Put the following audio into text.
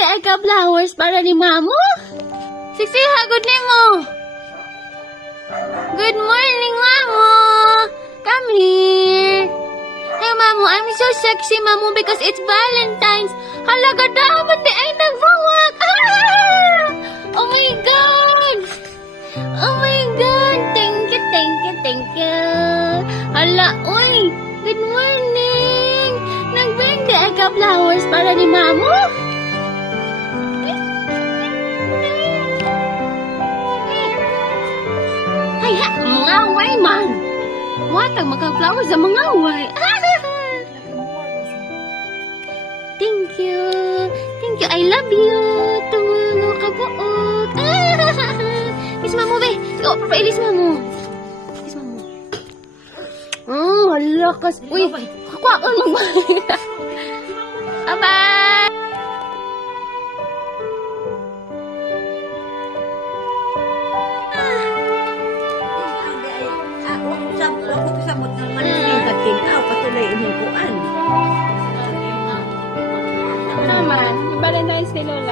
Nagbenta ay ka flowers para ni Mamo? Siksiha, good name mo. Good morning, Mamo. Come here. Hey, Mamo, I'm so sexy, Mamo, because it's Valentine's. Halaga daman di ay nagbuwak. Ah! Oh my God. Oh my God. Thank you, thank you, thank you. Hala, uy. Good morning. Nagbenta ay ka flowers para ni Mamo? Ay, ha, mga away man. Watang magka-flowers sa mga away. Thank you. Thank you. I love you. Tungo kabuok. Kiss Mamo, be. Oh, pailis Mamo. Kiss Mamo. Oh, lakas. Uy, kakwaan mo ba? Bye-bye. Ako kasabot ng manang katinaw, patuloy imukuan. Naman, Valentine's kay Lola.